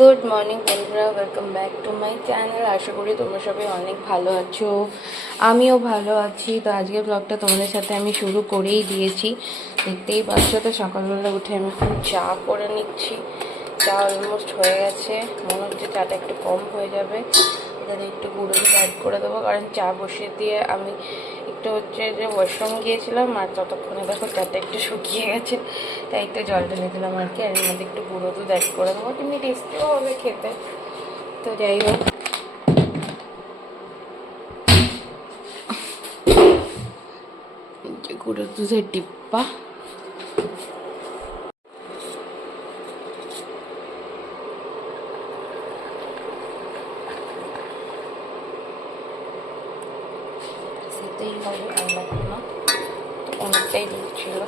Good morning বন্ধুরা, welcome back to my channel. আশা করি তোমরা সবাই অনেক ভালো আছো, আমিও ভালো আছি। তো আজকের ব্লগটা তোমাদের সাথে আমি শুরু করেই দিয়েছি, দেখতেই পাচ্ছ। তো সকালবেলা উঠে আমি এখন চা করে নিচ্ছি। চা অলমোস্ট হয়ে গেছে, মনে হচ্ছে চাটা একটু কম হয়ে যাবে। এখানে একটু গুঁড়ো দুধ অ্যাড করে দেবো, কারণ চা বসিয়ে দিয়ে আমি একটু হচ্ছে যে ওয়াশরুম গিয়েছিলাম, আর ততক্ষণে দেখো চাটা একটু শুকিয়ে গেছে, তাই একটু জল ঢেলে দিলাম আর কি। আর এর মধ্যে একটু গুঁড়ো দুধ অ্যাড করে দেবো, কিন্তু টেস্টিও হবে খেতে। তো যাই হোক, গুঁড়ো দুধের ডিব্বা। সেটাই হবে, আর লাগবে না, অনেকটাই দুধ ছিল।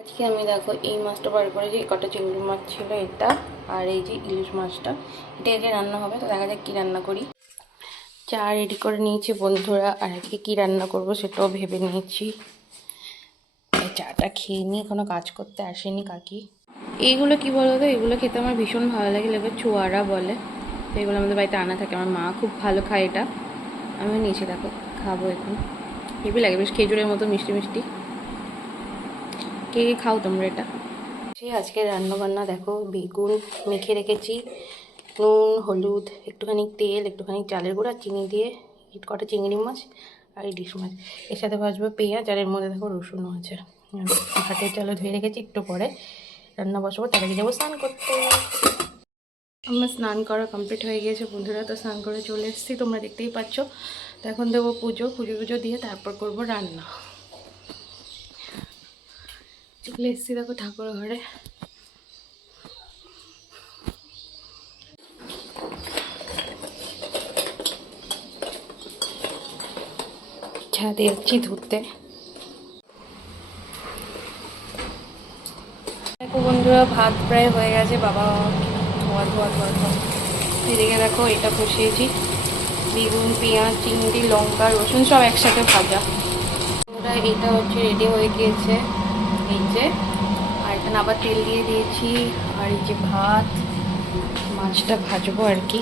আজকে আমি দেখো এই মাছটা বার করেছি, কটা চিংড়ি মাছ ছিল এটা, আর এই যে ইলিশ মাছটা, এটা যে রান্না হবে। তো দেখা যাক কী রান্না করি। চা রেডি করে নিয়েছি বন্ধুরা, আর আজকে কী রান্না করব সেটাও ভেবে নিয়েছি। চাটা খেয়ে নিয়ে কোনো কাজ করতে আসেনি কাকি। এইগুলো কি বলো তো, এগুলো খেতে আমার ভীষণ ভালো লাগে, এবার চুয়ারা বলে। তো এগুলো আমাদের বাড়িতে আনা থাকে, আমার মা খুব ভালো খায় এটা। আমিও নিয়েছি, দেখো খাবো এখন। হেভি লাগে, বেশ খেজুরের মতো মিষ্টি মিষ্টি। কে কে খাও তোমরা এটা? সেই আজকে রান্নাবান্না দেখো, বেগুন মেখে রেখেছি, নুন হলুদ একটুখানি তেল একটুখানি চালের গুঁড়া চিনি দিয়ে, কটা চিংড়ি মাছ আর ইলিশ মাছ। এর সাথে ভাজবো পেঁয়াজ, আর এর মধ্যে দেখো রসুনও আছে। হাতে চালে ধুয়ে রেখেছি, একটু পরে রান্না বসাবো। তার আগে যাবো স্নান করতে। আমার স্নান করা কমপ্লিট হয়ে গিয়েছে বন্ধুরা। তো স্নান করে চলে এসেছি, তোমরা দেখতেই পাচ্ছ। তো এখন দেবো পুজো দিয়ে তারপর করবো রান্না। চলে এসেছি দেখো ঠাকুর ঘরে। ছাদে যাচ্ছি ধুতে। দেখো বন্ধুরা, ভাত প্রায় হয়ে গেছে। বাবা ধোয়া এদিকে দেখো এটা বসিয়েছি, বেগুন পেঁয়াজ চিংড়ি লঙ্কা রসুন সব একসাথে ভাজা। বন্ধুরা এটা হচ্ছে রেডি হয়ে গিয়েছে, এই যে। আর এখানে আবার তেল দিয়ে দিয়েছি, আর এই যে ভাত, মাছটা ভাজবো আর কি।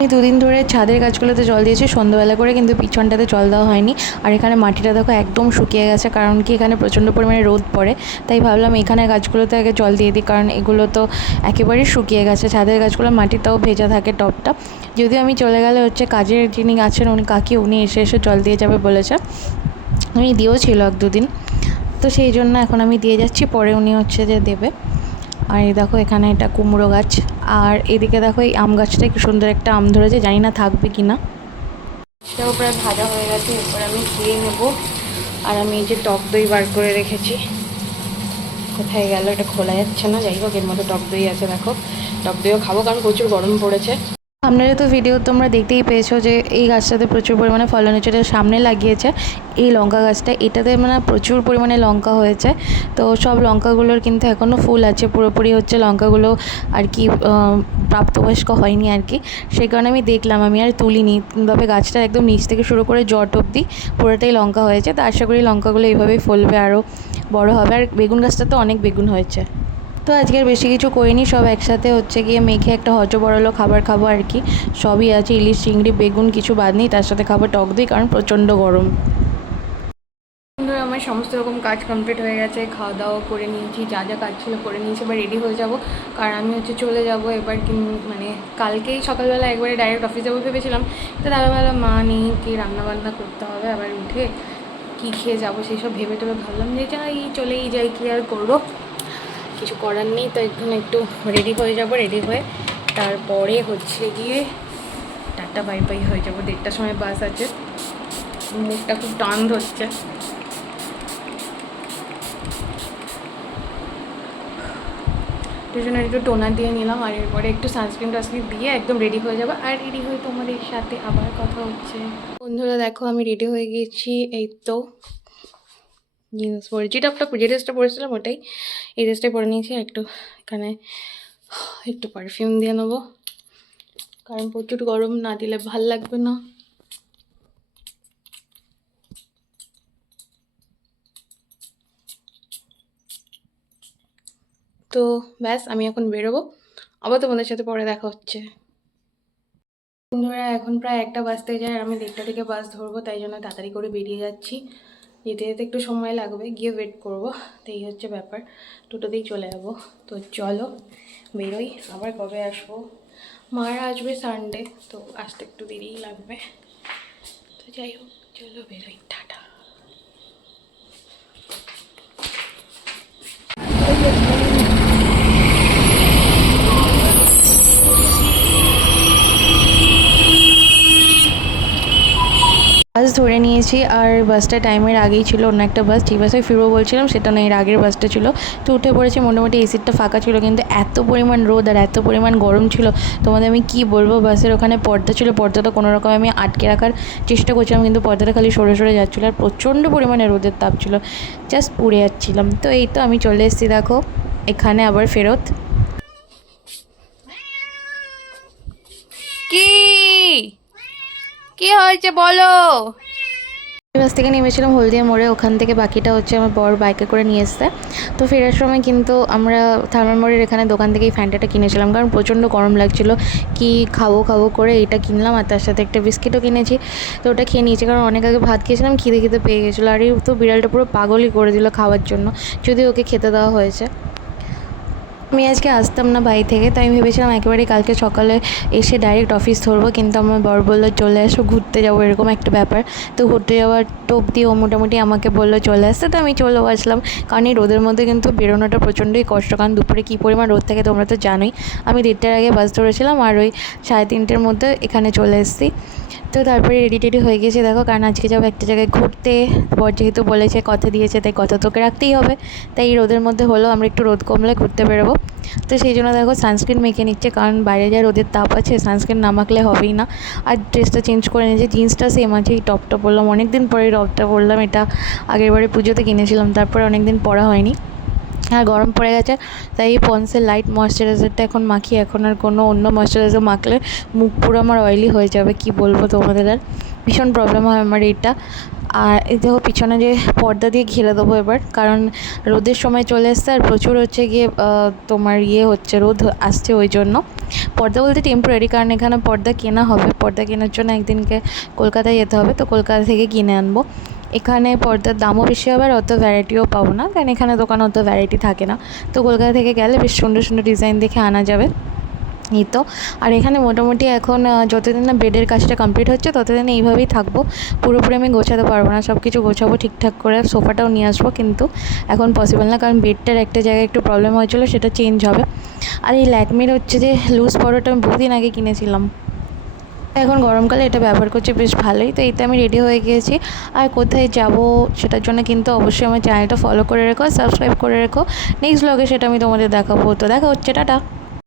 আমি দুদিন ধরে ছাদের গাছগুলোতে জল দিয়েছি সন্ধ্যাবেলা করে, কিন্তু পিছনটাতে জল দেওয়া হয়নি। আর এখানে মাটিটা দেখো একদম শুকিয়ে গেছে, কারণ কি এখানে প্রচণ্ড পরিমাণে রোদ পড়ে। তাই ভাবলাম এখানে গাছগুলোতে আগে জল দিয়ে দিই, কারণ এগুলো তো একেবারেই শুকিয়ে গেছে। ছাদের গাছগুলোর মাটিটাও ভেজা থাকে টপটা। যদিও আমি চলে গেলে হচ্ছে কাজের যিনি আছেন উনি কাকি, উনি এসে জল দিয়ে যাবে বলেছে। উনি দিয়েও ছিল এক দুদিন, তো সেই জন্য এখন আমি দিয়ে যাচ্ছি, পরে উনি হচ্ছে যে দেবে। আর এই দেখো এখানে এটা কুমড়ো গাছ, আর এদিকে দেখো এই আম গাছটা কি সুন্দর একটা আম ধরেছে, জানি না থাকবে কি না। এটাও প্রায় ভাজা হয়ে গেছে, এরপর আমি খেয়ে নেব। আর আমি এই যে টক দই বার করে রেখেছি, কোথায় গেল এটা খোলা যাচ্ছে না। যাই হোক, এর মধ্যে টক দই আছে, দেখো টক দইও খাবো, কারণ প্রচুর গরম পড়েছে। আপনারা তো ভিডিও তোমরা দেখতেই পেয়েছো যে এই গাছটাতে প্রচুর পরিমাণে ফলন হচ্ছে। এটা সামনে লাগিয়েছে এই লঙ্কা গাছটা, এটাতে মানে প্রচুর পরিমাণে লঙ্কা হয়েছে। তো সব লঙ্কাগুলোর কিন্তু এখনও ফুল আছে, পুরোপুরি হচ্ছে লঙ্কাগুলো আর কি প্রাপ্তবয়স্ক হয়নি আর কি। সেই কারণে আমি দেখলাম, আমি আর তুলিনি। তবে গাছটা একদম নিচ থেকে শুরু করে জট অবধি পুরোটাই লঙ্কা হয়েছে। তো আশা করি লঙ্কাগুলো এইভাবেই ফলবে, আরও বড় হবে। আর বেগুন গাছটা তো অনেক বেগুন হয়েছে। তো আজকের বেশি কিছু করিনি, সব একসাথে হচ্ছে গিয়ে মেখে একটা হজবরল খাবার খাবো আর কি। সবই আছে, ইলিশ চিংড়ি বেগুন কিছু বাদ নেই, তার সাথে খাবো টক দই, কারণ প্রচণ্ড গরম। আমার সমস্ত রকম কাজ কমপ্লিট হয়ে গেছে, খাওয়া দাওয়া করে নিয়েছি, যা যা কাজ ছিল করে নিয়েছি। এবার রেডি হয়ে যাব, কারণ আমি চলে যাব এবার মানে কালকেই সকালবেলা একবারে ডাইরেক্ট অফিস যাবো ভেবেছিলাম। তো দাদাবেলা মা নেই, কি রান্নাবান্না করতে হবে, আবার উঠে কী খেয়ে যাবো সেই সব ভেবে টেবে ভাবলাম যে যাই চলেই যাই, কী আর করবো, কিছু করার নেই। তো এখন একটু রেডি হয়ে যাব, রেডি হয়ে তারপরে গিয়ে টাটা বাই বাই হয়ে যাবো। 1:30টার সময় বাস আছে, মুখটা খুব টান ধরছে। জন্য একটু টোনার দিয়ে নিলাম, আর এরপরে একটু সানস্ক্রিন দিয়ে একদম রেডি হয়ে যাবো। আর রেডি হয়ে তোমাদের সাথে আবার কথা হচ্ছে। বন্ধুরা দেখো আমি রেডি হয়ে গেছি, এই তো জিন্স পরেছি, টপটা যে ড্রেসটা পরেছিলাম ওটাই, এই ড্রেসটাই পরে নিয়েছি। একটু এখানে একটু পারফিউম দিয়ে নেবো, কারণ প্রচুর গরম, না দিলে ভাল লাগবে না। তো ব্যাস আমি এখন বেরোবো, আবার তোমাদের সাথে পরে দেখা হচ্ছে। বন্ধুরা এখন প্রায় 1টা বাজতে যায়, আর আমি 1:30 থেকে বাস ধরবো, তাই জন্য তাড়াতাড়ি করে বেরিয়ে যাচ্ছি। যেতে যেতে একটু সময় লাগবে, গিয়ে ওয়েট করবো, তো এই হচ্ছে ব্যাপার। টোটোতেই চলে যাবো। তো চলো বেরোই, আবার কবে আসবো, মারা আসবে সানডে, তো আসতে একটু দেরিই লাগবে। তো যাই হোক চলো বেরোই, টাটা। বাস ধরে নিয়েছি, আর বাসটা টাইমের আগেই ছিল, অন্য একটা বাস, যে বাসে ফিরবো বলছিলাম সেটা না, এর আগের বাসটা ছিল। তো উঠে পড়েছি, মোটামুটি এই সিটটা ফাঁকা ছিল, কিন্তু এত পরিমাণ রোদ আর এত পরিমাণ গরম ছিল, তোমাদের আমি কি বলবো। বাসের ওখানে পর্দা ছিল, পর্দাটা কোনো রকম আমি আটকে রাখার চেষ্টা করছিলাম, কিন্তু পর্দাটা খালি সরে সরে যাচ্ছিলো, আর প্রচণ্ড পরিমাণে রোদের তাপ ছিল, জাস্ট পুড়ে যাচ্ছিলাম। তো এই তো আমি চলে এসেছি দেখো এখানে আবার ফেরত। কি হয়েছে বলো? বাস থেকে নেমেছিলাম হলদিয়া মোড়ে, ওখান থেকে বাকিটা হচ্ছে আমার বর বাইকে করে নিয়ে এসছে। তো ফেরার সময় কিন্তু আমরা থার্মাল মোড়ের এখানে দোকান থেকেই ফ্যান্টাটা কিনেছিলাম, কারণ প্রচণ্ড গরম লাগছিলো, কি খাবো করে এটা কিনলাম, আর তার সাথে একটা বিস্কিটও কিনেছি। তো ওটা খেয়ে নিয়েছি, কারণ অনেক আগে ভাত খেয়েছিলাম, খিদে পেয়ে গেছিলো। আর এই তো বিড়ালটা পুরো পাগলই করে দিল খাওয়ার জন্য, যদি ওকে খেতে দেওয়া হয়েছে। আমি আজকে আসতাম না বাড়ি থেকে, তাই আমি ভেবেছিলাম একেবারে কালকে সকালে এসে ডাইরেক্ট অফিস ধরবো, কিন্তু আমার বর বললো চলে আসো ঘুরতে যাবো, এরকম একটা ব্যাপার। তো ঘুরতে যাওয়ার টোপ দিয়ে ও মোটামুটি আমাকে বললো চলে আসতে, তো আমি চলেও আসলাম। কারণ এই রোদের মধ্যে কিন্তু বেরোনোটা প্রচণ্ডই কষ্ট, কারণ দুপুরে কী পরিমাণ রোদ থাকে তোমরা তো জানোই। আমি 1:30টার আগে বাস ধরেছিলাম, আর ওই 3:30টার মধ্যে এখানে চলে এসেছি। তো তারপরে রেডি হয়ে গেছি দেখো, কারণ আজকে যাবো একটা জায়গায় ঘুরতে। বর যেহেতু বলেছে, কথা দিয়েছে, তাই কথা তোকে রাখতেই হবে। তাই এই রোদের মধ্যে হলো আমরা একটু রোদ কমলে ঘুরতে বেরোবো। তো সেই জন্য দেখো সানস্ক্রিন মেখে নিচ্ছে, কারণ বাইরে যা রোদের তাপ আছে, সানস্ক্রিন না মাখলে হবেই না। আর ড্রেসটা চেঞ্জ করে নিয়েছি, জিন্সটা সেম আছে, এই টপটা পরলাম, অনেক দিন পরে এই টপটা পরলাম, এটা আগেরবারে পুজোতে কিনেছিলাম, তারপরে অনেক দিন পরা হয়নি। আর গরম পড়ে গেছে, তাই এই পন্সের লাইট ময়েশ্চারাইজারটা এখন মাখি। এখন আর কোনো অন্য ময়েশ্চারাইজার মাখলে মুখ পুরো আমার অয়েলি হয়ে যাবে, কি বলবো তোমাদের, আর ভীষণ প্রবলেম হয় আমার এইটা। আর এই দেখো পিছনে যে পর্দা দিয়ে ঘিরে দেবো এবার, কারণ রোদের সময় চলে আসছে, আর প্রচুর হচ্ছে গিয়ে তোমার হচ্ছে রোদ আসছে, ওই জন্য পর্দা বলতে টেম্পোরারি, কারণ এখানে পর্দা কেনা হবে, পর্দা কেনার জন্য একদিনকে কলকাতায় যেতে হবে, তো কলকাতা থেকে কিনে আনবো। এখানে পর্দার দামও বেশি হবে, আর অত ভ্যারাইটিও পাবো না, কারণ এখানে দোকানে অত ভ্যারাইটি থাকে না। তো কলকাতা থেকে গেলে বেশ সুন্দর সুন্দর ডিজাইন দেখে আনা যাবে, এই তো। আর এখানে মোটামুটি এখন যতদিন না বেডের কাজটা কমপ্লিট হচ্ছে ততদিন এইভাবেই থাকবো। পুরোপুরি আমি গোছাতে পারবো না, সব কিছু গোছাবো ঠিকঠাক করে, সোফাটাও নিয়ে আসবো, কিন্তু এখন পসিবল না, কারণ বেডটার একটা জায়গায় একটু প্রবলেম হয়েছিলো, সেটা চেঞ্জ হবে। আর এই ল্যাকমির হচ্ছে যে লুজ পাউডারটা আমি বহুদিন আগে কিনেছিলাম, এখন গরমকালে এটা ব্যবহার করছি বেশ ভালোই। তো এইতে আমি রেডি হয়ে গিয়েছি, আর কোথায় যাব সেটার জন্য কিন্তু অবশ্যই আমার চ্যানেলটা ফলো করে রেখো, সাবস্ক্রাইব করে রেখো। নেক্সট ব্লগে সেটা আমি তোমাদের দেখাবো। তো দেখা হচ্ছে, টাটা।